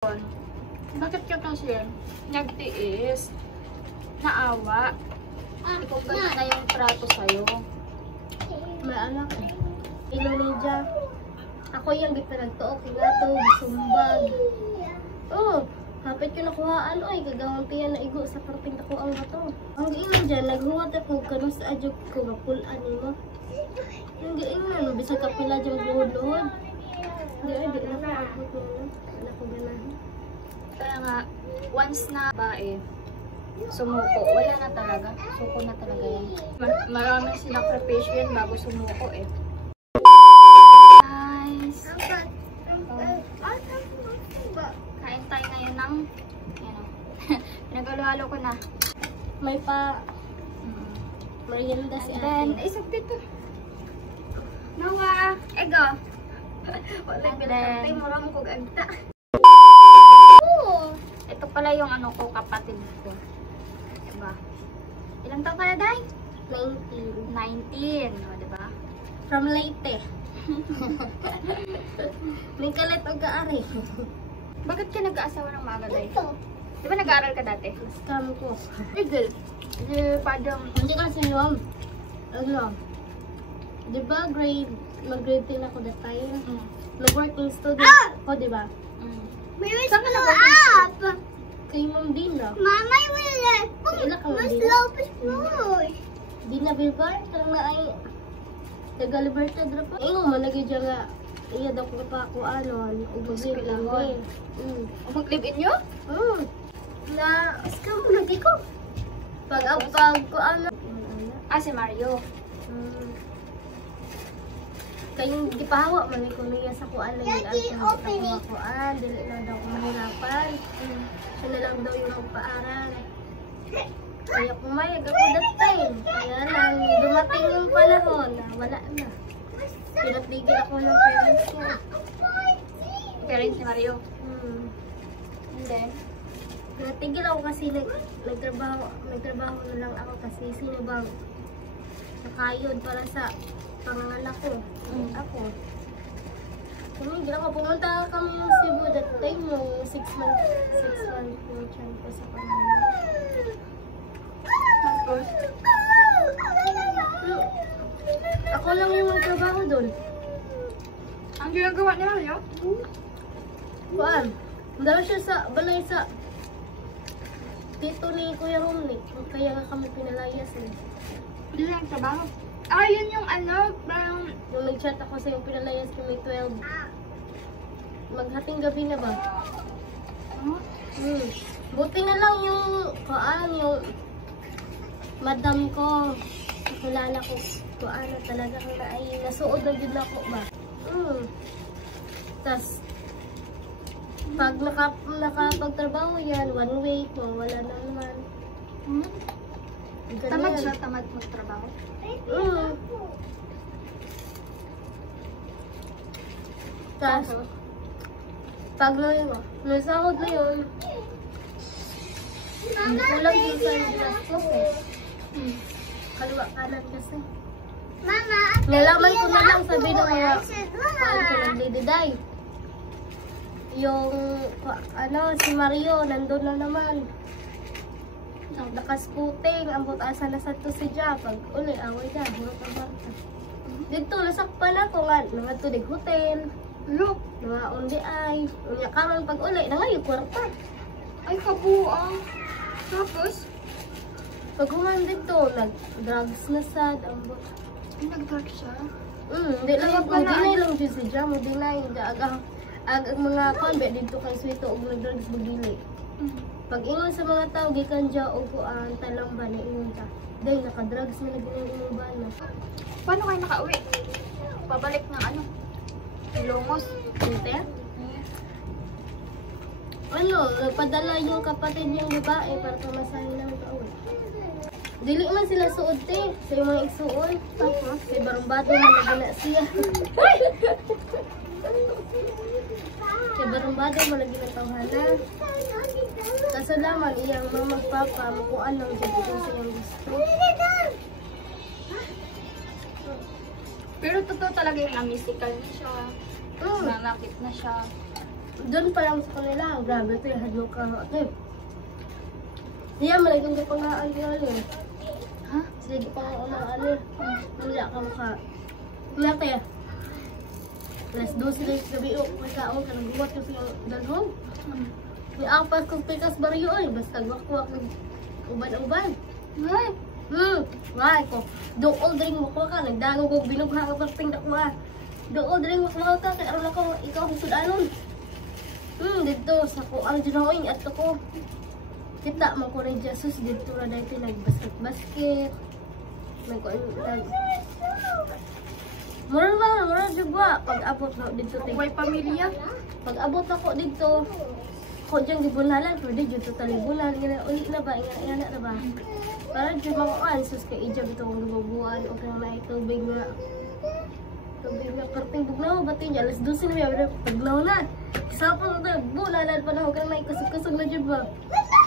Bakit ka kasi nagtiis? Naawa? Kung ganun na yung trato sa'yo. May anak eh. Indonesia. Ako yung gitaragto, kinato, sumbag. Oh, hapit ko nakuhaan. Oy, kagawang tiyan na igo sa parting ako ang bato. Ang giingon dyan, naghuwat ako kanus sa adyo ko, mapulaan mo. Ang giingon, bisag kapila dyan buhod-luhod. Hindi na kaabot mo. Anak ko ganahin. Kaya nga, once na bae, sumuko, wala na talaga. Suko na talaga yan. Maraming sinakripisyo yan bago sumuko eh. Guys, kain tayo ngayon ng, pinagalo-halo ko na. May pa merienda si ate. Then, isog dito. Nawa, ego. Wala pinatay, marami ko gagta. Ito pala yung ano ko, kapatid ko. Diba? Ilang taon ka na, Day? 19. 19. O, diba? From Leyte. May kalit o gaari. Bakit ka nag-aasawa ng maaga, Day? Di ba nag-aaral ka dati? Scam ko. Legal. Di, padang... Hindi kasi yun. Ano? Di ba mag-grade 10 ako that time? Nag-working student ako, di ba? Saan ka nag-working? Kay Ma'am Dina. Mama, wala. Kaila ka Ma'am Mas Dina. lopes boy. Dina Bilbar, tarang na ay taga-Libertad na pa. Ingo mo, nagidya nga. Iya daw ko pa ako ano, ubusip lang eh. Mag-live-in nyo? Na, scam mo lagi ko. Pag ko ano. Ah, si Mario. Kayong di pa hawa man ko niya sa kuan na yun ang kuan dili na daw mahirapan. Siya na lang daw yung magpaaral. Kaya pumayag ako that time. Kaya lang dumating yung panahon na wala na. Pinatigil ako ng parents niya. Parents ni Mario. And then? Pinatigil ako kasi nagtrabaho na lang ako kasi sino bang nakayod para sa pangalan ko. Ako. Tumigil ako. Pumunta kami ng Cebu that time yung 6 months yung child ko sa pangalan. Tapos? Ako lang yung magtrabaho doon. Ang ginagawa ni Mario? Kuan. Dahil siya sa balay sa tito ni Kuya Romney. Kaya nga kami pinalayas eh. Hindi lang trabaho. Ah, yun yung ano, parang... Yung nag-chat ako sa yung pinalayas kami 12. Maghating gabi na ba? Buti na lang yung yung madam ko. Kilala ko na talaga kung na ay nasuod na yun ako ba? Tas pag nakapagtrabaho yan, 1 week, wala na naman. Tamad siya, tamad magtrabaho. Tas pag nasahod na yun, hindi ko lang yung sa gastos eh. Kaliwa kanan kasi. Mama, Nalaman ko na lang sabi ng mga kuhaan ko ng Lady Day. Yung si Mario nandun na naman. Nakasputing, ambot asa na sa to si Ja. Pag uli, away na, hurot ang marka. Dito, nasakpan ako nga, mga tulig hotel. Look! Mga undi ay, unya karon pag uli, na nga yung kwarta. Ay, kabuang. Tapos? Pag human dito, nag-drugs na sad, ambot. Nag-dark siya? Hindi lang ako, dinay lang dyan si Ja, mo dinay. Ang mga konbe dito kay Sweeto, og nag-drugs magdili. Pag ingon sa mga tao, gikan dya o kuan talang ba na ingon ta. Dahil naka-drugs na nag-ingon ba na. Paano kayo nakauwi? Pabalik ng ano? Ilongos? Hindi? Nagpadala yung kapatid niyang babae para pamasahin ng pauwi. Dili man sila suod sa yung mga igsuon. Tapos, kay barumbado man nagina siya. Kay barumbado man nagina tawhana. Kaso naman, iyang mga magpapa, kung anong dito siyang gusto. Pero totoo talaga yung na-mystical na siya. Nanakit na siya. doon pa lang sa kanila, grabe ito yung hadlo ka. Siya, malagong ka pangaan ka eh. Ha? Sige pa nga umaan eh. Wala ka mukha. Wala kaya. Alas 12 na yung gabi o, may kaon ka, nag-uwat kasi yung dalhong. May apas kong pikas baryo eh, basta wakwak ng uban-uban. Ay! Why ko? Dool dring wakwak ka, nagdago ko, binugha ka parting dakwa. Dool dring wakwak ka, kaya aron ako, ikaw ang sudanon. Dito, sa ko, ang dinahoy, at ako. Kita mo ko rin Jesus, dito na dahil nag-basket-basket. Mura juga pag-abot na dito. May pamilya? Pag-abot ako dito, ako diyang gibulalan, pero di dito talibulan. Uli na ba? Ingana na ba? Para dyan mga ansos kay ijab ito kung lububuan o kaya na tubig na. Tubig na karting bugnaw, ba't yun? Alas 12 na may pagnaw na. Isa pa na tayo, bulalan pa na ako kaya na ikusog-kusog na dyan ba?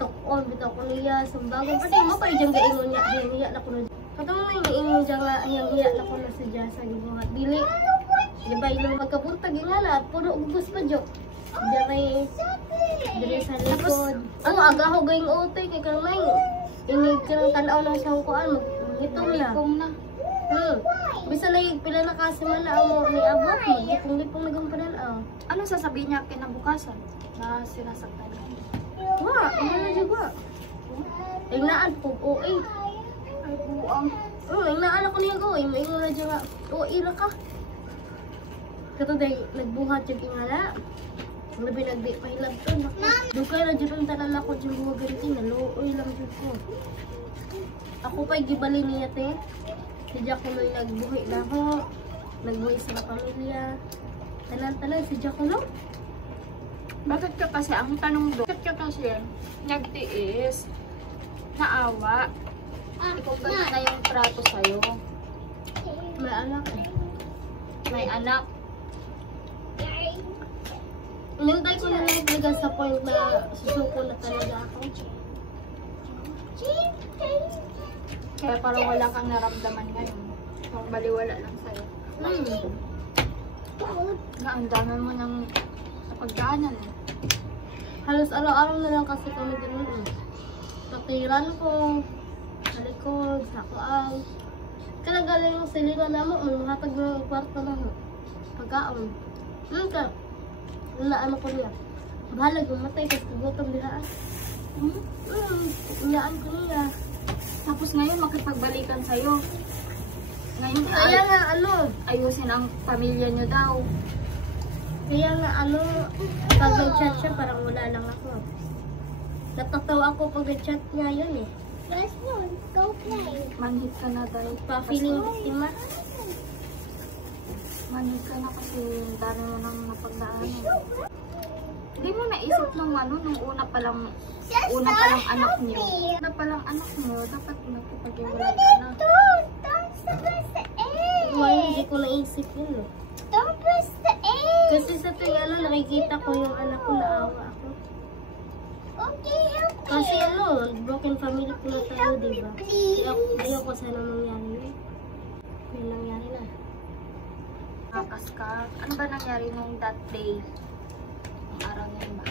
Tukon, bitaw ko niya, sumbagon. Pati mo pa yung dyan gaingon niya, hiya na ko na dyan. Katama mo yung gaingon dyan nga, hiya na ko na sa dyan sa gibuhat. Dili. Diba yung magkapuntag yung nga na, puro ubus pa dyan. Dire sa likod. Ang aga ho gayong ote, kay karmay. Inig ka ng tanaw ng sangkuan, magitong na. Kung na. Bisa na yung pila na kasi man na mo ni abot, magipong-lipong nagampanan. Ano sasabihin niya kinabukasan? Na sinasaktan ka? Ano na dyan ba? Inaan po, OA. Ay, buang. Inaan ako niya ko, inaan na dyan nga. OA na ka. Kato day, nagbuhat yung ingala. Labi nagdi pahilab to. Dugay na dyan ang tanan ako dyan buha ganito. Naluoy lang dyan ko. Ako pa'y gibali niya te. Sadya ko nung nagbuhi na ako. Nagbuhi sa pamilya. Tanan-tanan, sadya ko no? Bakit ka kasi, ang tanong doon, bakit ka kasi nagtiis, naawa, ikaw ba na yung trato sa'yo? May anak eh. May anak. Inintay ko na lang talaga sa point na susuko na talaga ako. Kaya parang wala kang naramdaman ngayon. Parang baliwala lang sa'yo. Na ang dami mo ng napagdaanan eh. Halos araw-araw na lang kasi kami din eh. Patiran ko, sa likod, sa kuang. Kanagaling yung silingan na mo, maghatag ng kwarto na mo. Pagkaon. Ka. Ulaan ko niya. Bahala, gumatay kasi gutom nila. Ulaan ko niya. Tapos ngayon makipagbalikan sa'yo. Ngayon Kaya nga ayusin ang pamilya nyo daw. Kaya nga pag nag-chat siya parang wala lang ako. Natatawa ako pag nag-chat niya yun eh. Let's go play. Manhid ka na dahil Pa-feeling biktima. Manhid ka na kasi dami mo nang napagdaanan. Hindi mo naisip nung nung una palang anak niyo. Una palang anak niyo, dapat nakipag-iwalay ka na. Don't press the A. Hindi ko naisip yun eh. Don't press the A. Kasi sa tuwing nakikita ko yung anak ko, naawa ako. Okay, help me. Kasi broken family po na tayo, diba? Ayaw ko sana mangyari yun. May nangyari na. Makas ka. Ano ba nangyari nung that day? Ang araw na yun ba?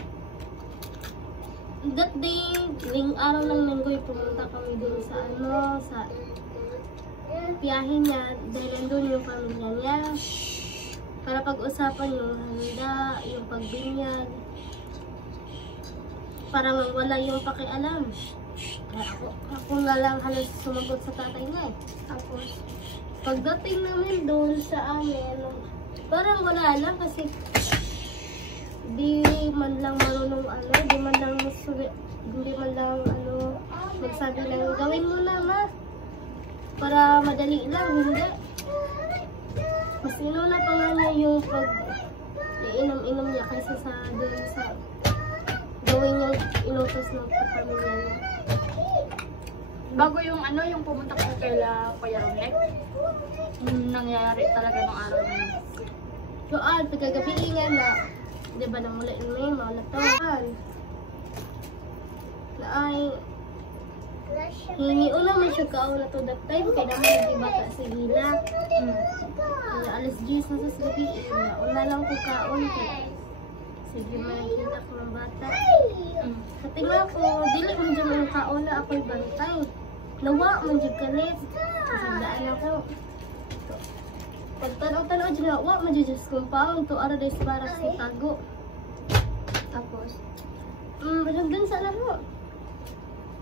That day, ring araw ng linggo, pumunta kami dun sa sa biyahe niya. Dahil nandun yung pamilya niya. Para pag-usapan yung handa, yung pagbinyag. Parang wala yung pakialam. Ako nga lang halos sumagot sa tatay niya. Tapos, pagdating namin doon sa amin, parang wala lang kasi di man lang marunong magsabi lang, gawin mo na ma. Para madali lang, hindi. Mas inuna pa nga niya yung iinom-inom niya kaysa sa doon sa gawin niya inutos ng pamilya niya. Bago yung yung pumunta ko kaila Kuya Romek, nangyayari talaga nung araw na yun. Doon, pagkagabi nga na, di ba namula yung may malatawan. Na ay, hingi una man siya kao na to that time, kaya naman nag-ibata sa gila. Alas 10 na sa gabi, una lang ko kaon kaya Sige, makikita ko ng bata. Mm. Katinga ko, dili man dyan mga kauna ako'y bantay. Nawa man dyan kalit. Kasagdaan ako. Pagtanaw-tanaw dyan na, wa man dyan dyan compound. To ara days para sa tago. Tapos, Masagdan sa laro.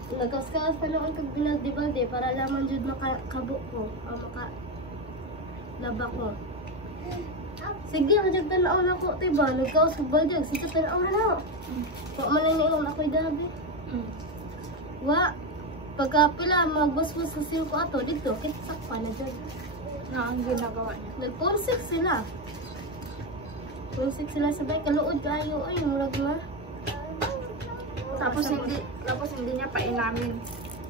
Nagkaskas pa noon kag binalde-balde para laman dyan makakabo ko. O makalaba ko. Sige, madyan tanaw na ko, diba? Nagkaos kag balde, sige tanaw na na. Wa man lang naingon ako'y gabi. Wa, pagka pila magbusbus sa silko ato dito, kitsak pa na dyan. na ang ginagawa niya. Nag-ponsik sila. Ponsik sila sabay, kaluod kayo, ay, murag na. Tapos hindi niya pa inamin.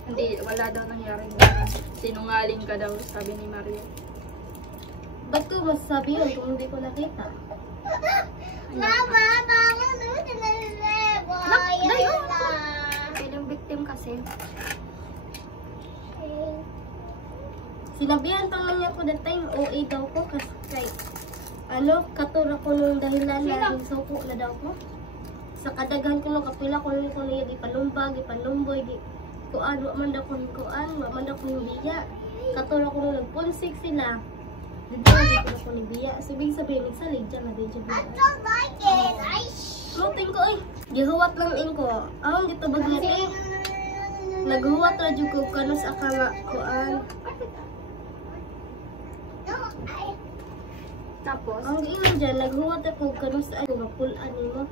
Hindi, wala daw nangyari. Sinungaling ka daw, sabi ni Maria. Ba't ko masasabi yun kung hindi ko nakita? Mama, mama, look at Kailang victim kasi. Sinabihan pa nga niya ko that time, OA daw ko kasi kay, katura ko nung dahilan na suko na daw ko. Sa kadaghan ko nung kapila ko nung niya ipanumbag, ipanumboy, kuan, man daw ko yung biya. Katura ko nung nagpunsik sila. Dito na ko ni biya. Sabihin nagsalig dyan na din siya biya. don't like it. Muting ko gihuwat lang ko. Ang dito bag na naghuwat ra jud ko kanos aka nga kuan. Tapos, Ang giingon dyan, naghuwat ako kanos ay mapulan nimo.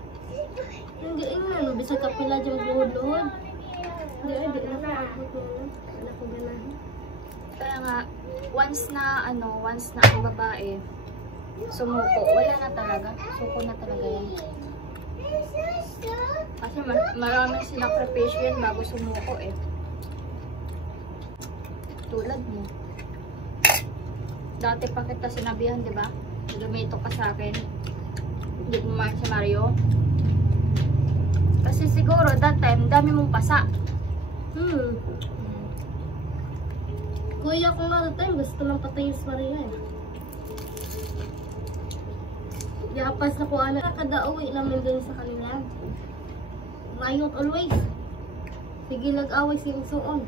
Ang giingon, bisag kapila dyan buhod-luhod. Di na ko abot mo. Wala ko ganahan. kaya nga, once na ang babae, sumuko, wala na talaga. Suko na talaga yan. Kasi maraming sinakripisyo yan bago sumuko eh. Tulad mo. Dati pa kita sinabihan, di ba? Lumito ka sa akin. Hindi mo man si Mario. Kasi siguro that time, dami mong pasa. Kuya ko nga that time, gusto nang patayin si Maria eh. Yapas na ko kada uwi namin din sa kanila. Riot always. Sige nag-away si Usoon.